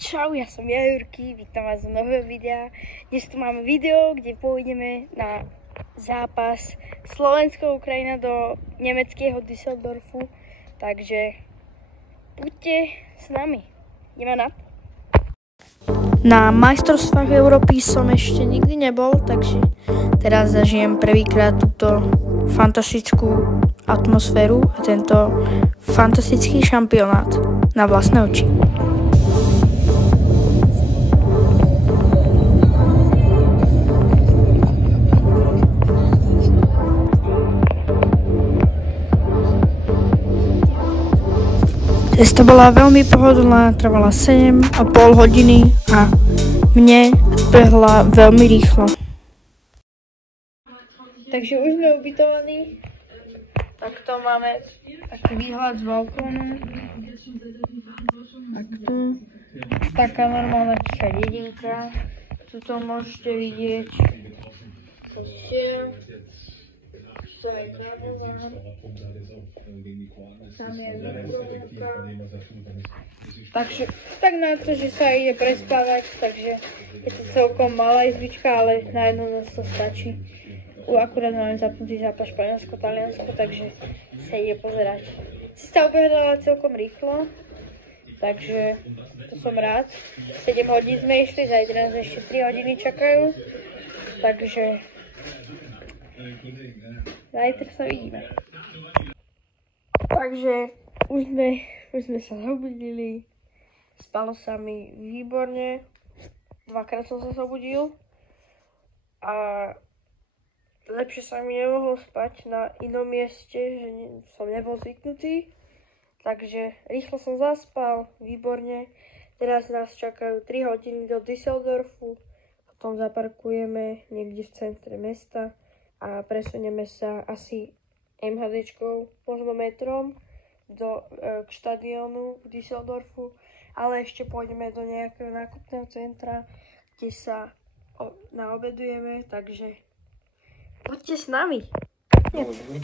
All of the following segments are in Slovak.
Čau, ja som Jurky, vítam vás z nového videa. Dnes tu máme video, kde pôjdeme na zápas Slovensko-Ukrajina do nemeckého Düsseldorfu. Takže buďte s nami. Ideme na to. Na majstrovstvách Európy som ešte nikdy nebol, takže teraz zažijem prvýkrát túto fantastickú atmosféru a tento fantastický šampionát na vlastné oči. Cesta bola veľmi pohodlná, trvala 7,5 hodiny a mne behla veľmi rýchlo. Takže už sme ubytovaní. Takto máme taký výhľad z balkónu. Takto. Taká normálna tichá dedinka. Tuto môžete vidieť kostiel. Tam je takže tak na to, že sa ide prespávať, takže je to celkom malá izbička, ale na jednu noc to stačí. Akurát máme zapnutý zápas Španielsko-Taliansko, takže sa ide pozerať. Cesta ubehala celkom rýchlo, takže to som rád. 7 hodín sme išli, zajtra nás ešte 3 hodiny čakajú, takže zajtra sa vidíme. Takže už sme sa zobudili, spalo sa mi výborne, 2-krát som sa zobudil a lepšie sa mi nemohlo spať na inom mieste, že som nebol zvyknutý, takže rýchlo som zaspal, výborne. Teraz nás čakajú 3 hodiny do Düsseldorfu, potom zaparkujeme niekde v centre mesta a presunieme sa asi MHDčkou, možno metrom k štadiónu v Düsseldorfu, ale ešte pôjdeme do nejakého nákupného centra, kde sa naobedujeme, takže poďte s nami.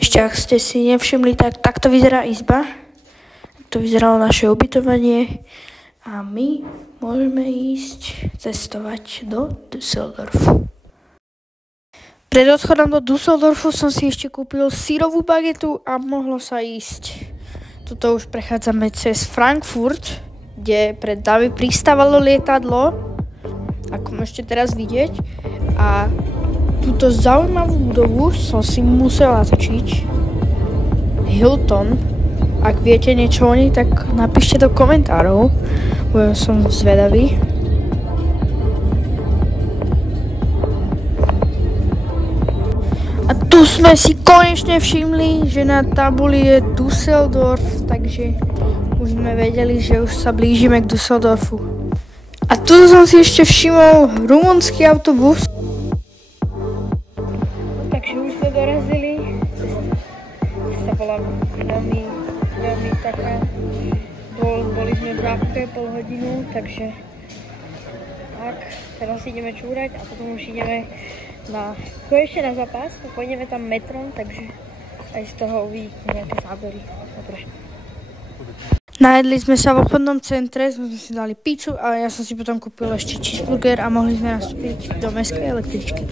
Ešte ak ste si nevšimli, tak takto vyzerá izba. To vyzeralo naše ubytovanie a my môžeme ísť cestovať do Düsseldorfu. Pred odchodom do Düsseldorfu som si ešte kúpil syrovú bagetu a mohlo sa ísť. Tuto už prechádzame cez Frankfurt, kde pred nami pristávalo lietadlo, ako môžete teraz vidieť. A túto zaujímavú budovu som si musel natočiť. Hilton. Ak viete niečo o nej, tak napíšte do komentárov, bo som zvedavý. A tu sme si konečne všimli, že na tabuli je Düsseldorf, takže už sme vedeli, že už sa blížime k Düsseldorfu. A tu som si ešte všimol rumunský autobus. Takže už sme dorazili. Cesta bola veľmi taká. Boli sme v zápke pol hodinu, takže tak, teraz ideme čúrať a potom už ideme ešte na zápas, pôjdeme tam metrom, takže aj z toho uvidíte nejaké zábery. Dobre. Najedli sme sa v obchodnom centre, sme si dali pizzu a ja som si potom kúpil ešte cheeseburger a mohli sme nastúpiť do mestskej električky.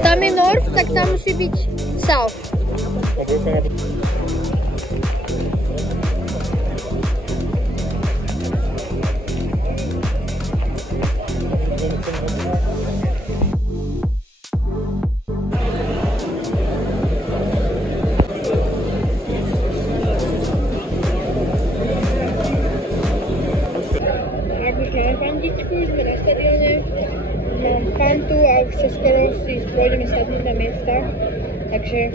Tam je North, tak tam musí byť South. Ak už máme fandičku, sme na stadióne. Mám fan už čoskoro si pôjdeme sadnúť na miesta, takže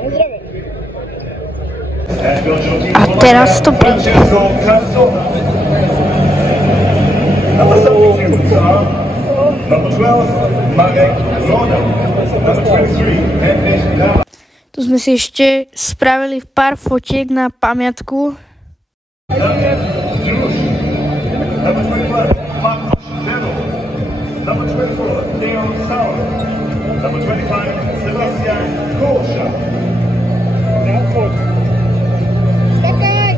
na zdravie. A teraz to príde. Tu sme si ešte spravili pár fotiek na pamiatku. Number 24, Leon Sauer. Number 25, Sebastian Kosha. Čakaj!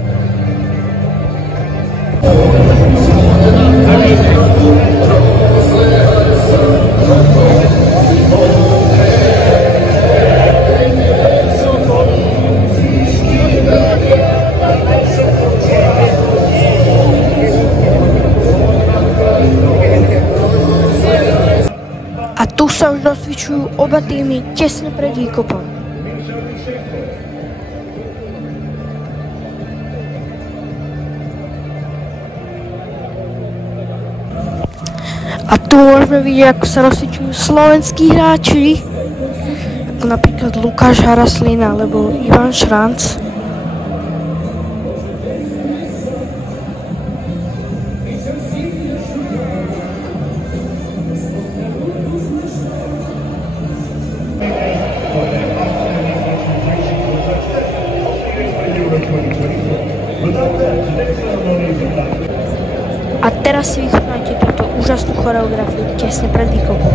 A tu sa už rozcvičujú oba týmy tesne pred výkopom. A tu môžeme vidieť, ako sa rozcvičujú slovenskí hráči, ako napríklad Lukáš Haraslín alebo Ivan Šranc. A teraz si vychutnajte túto úžasnú choreografiu tesne pred výkopom.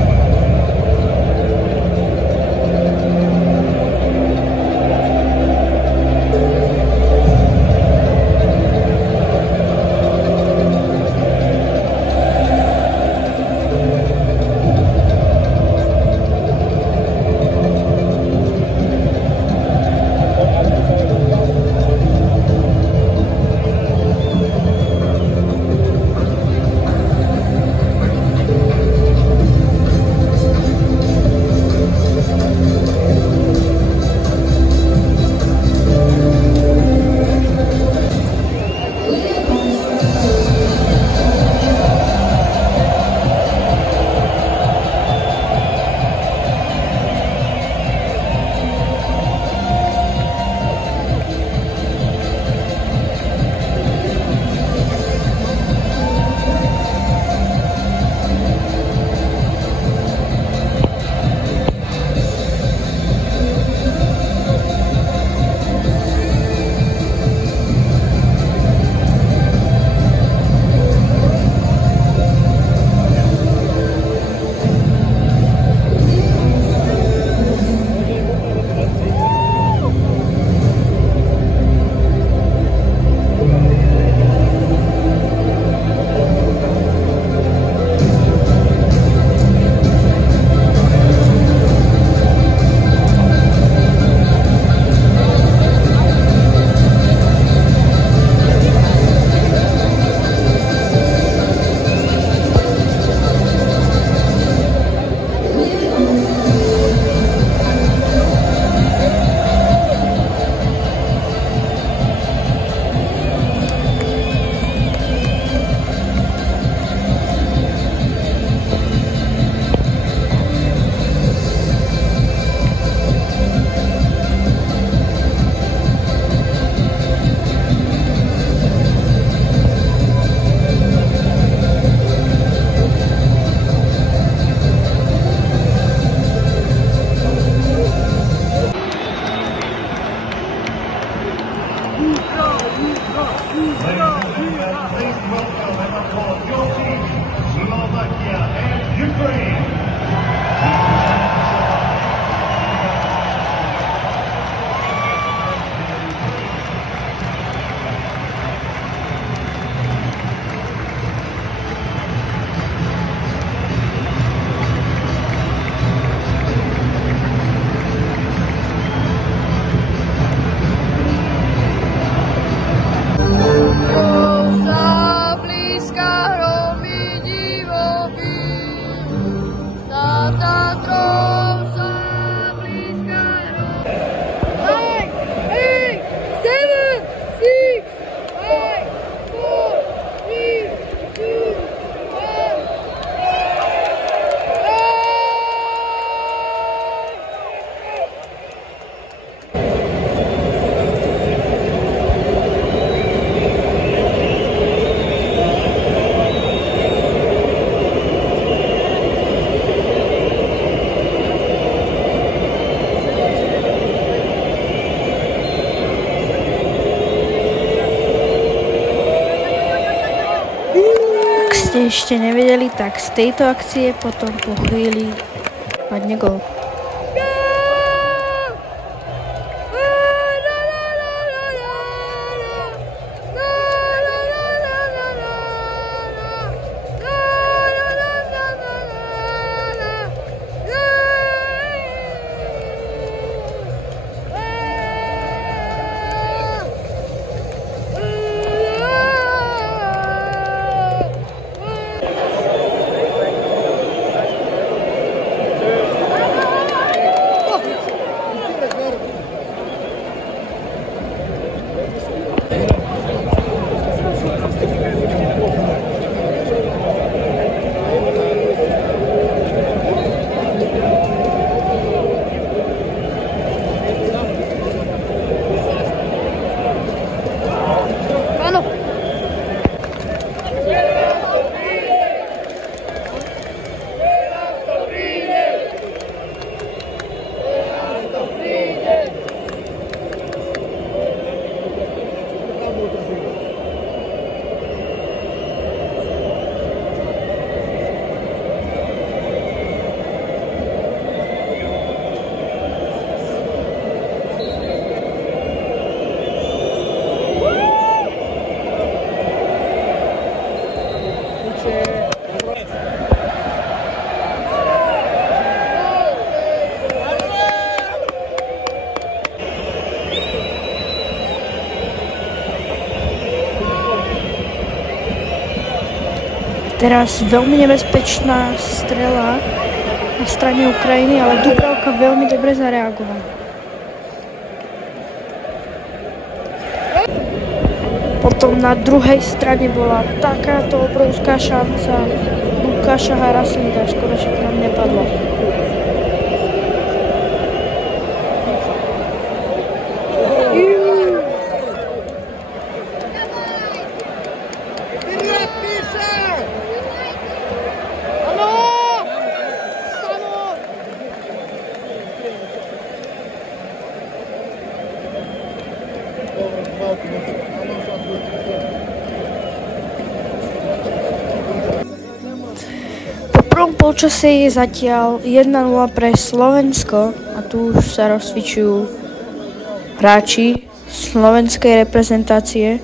ste ešte nevedeli, tak z tejto akcie potom po chvíli padne gól. Teraz veľmi nebezpečná strela na strane Ukrajiny, ale Dubravka veľmi dobre zareagovala. Potom na druhej strane bola takáto obrovská šanca Lukáša Haraslína, škoda, že to nám nepadlo. Po prvom polčase je zatiaľ 1-0 pre Slovensko a tu už sa rozcvičujú hráči slovenskej reprezentácie.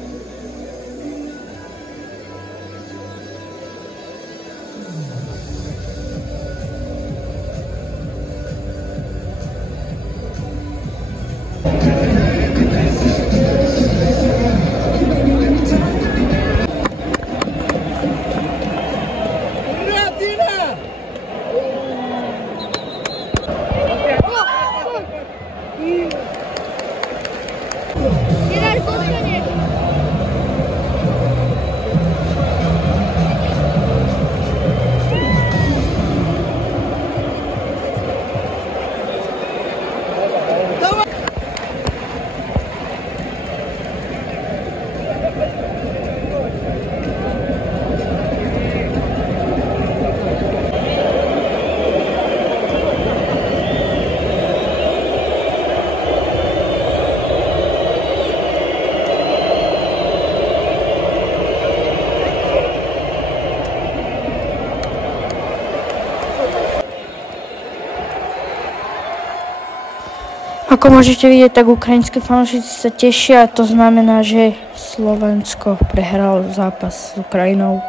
Ako môžete vidieť, tak ukrajinské fanúšici sa tešia a to znamená, že Slovensko prehralo zápas s Ukrajinou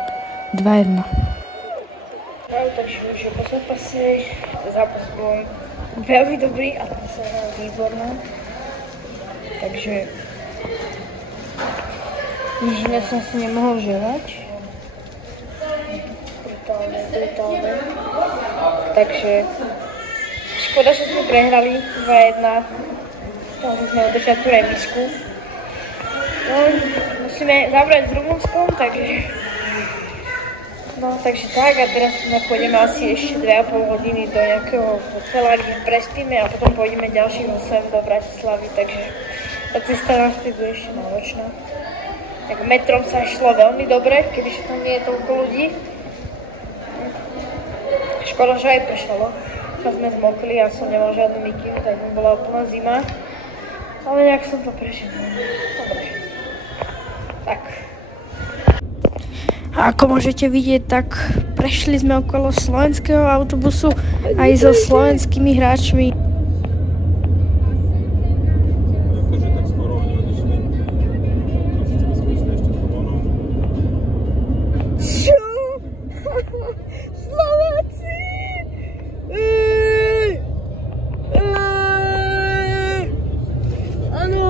2-1. Takže už po zápase, zápas bol veľmi dobrý a atmosféra výborná. Takže nič iné som si nemohol želať. Brutálne. Takže škoda, že sme prehrali 2-1. Mohli sme udržať tú remisku. No, musíme zabrať s Rumunskom, takže... No, takže tak a teraz pôjdeme asi ešte 2,5 hodiny do nejakého hotela, kde prespíme a potom pôjdeme ďalším 8 do Bratislavy, takže tá cesta naspäť bude ešte náročná. Tak metrom sa išlo veľmi dobre, kebyže tam nie je toľko ľudí. Škoda, že aj pršalo. A sme zmokli, ja som nemal žiadnu mikinu, tak mi bola úplná zima. Ale nejak som to prežil. Dobre. Tak. A ako môžete vidieť, tak prešli sme okolo slovenského autobusu aj so slovenskými hráčmi. Akože tak skoro oni odišli. Asi sa bezpečné ešte s Bobonom. Čo? Slováci! Áno!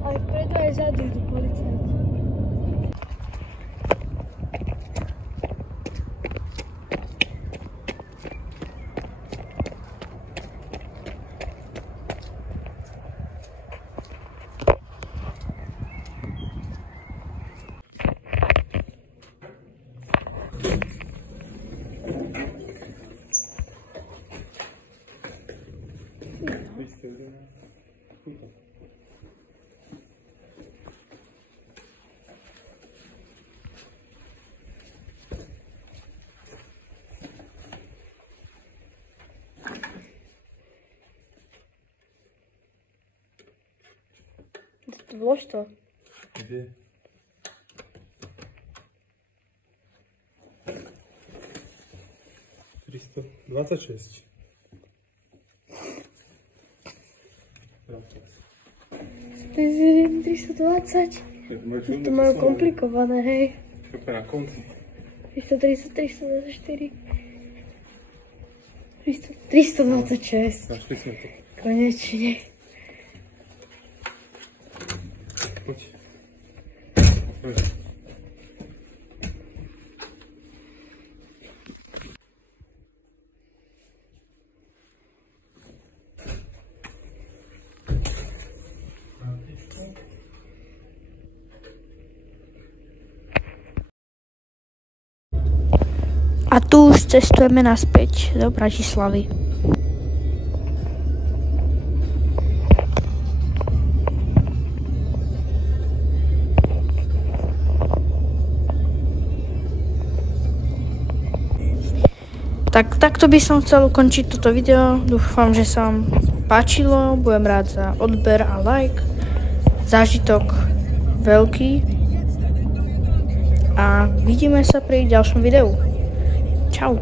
Aj vpredu, aj zadu idú policajti. Vlož to. Kde? $326. Ty si 320. To majú komplikované, hej. Čo na konci? 324. 326. Našli sme to. Konečne. Poď. A tu už cestujeme naspäť do Bratislavy. Takto by som chcel ukončiť toto video. Dúfam, že sa vám páčilo. Budem rád za odber a like. Zážitok veľký. A vidíme sa pri ďalšom videu. Čau.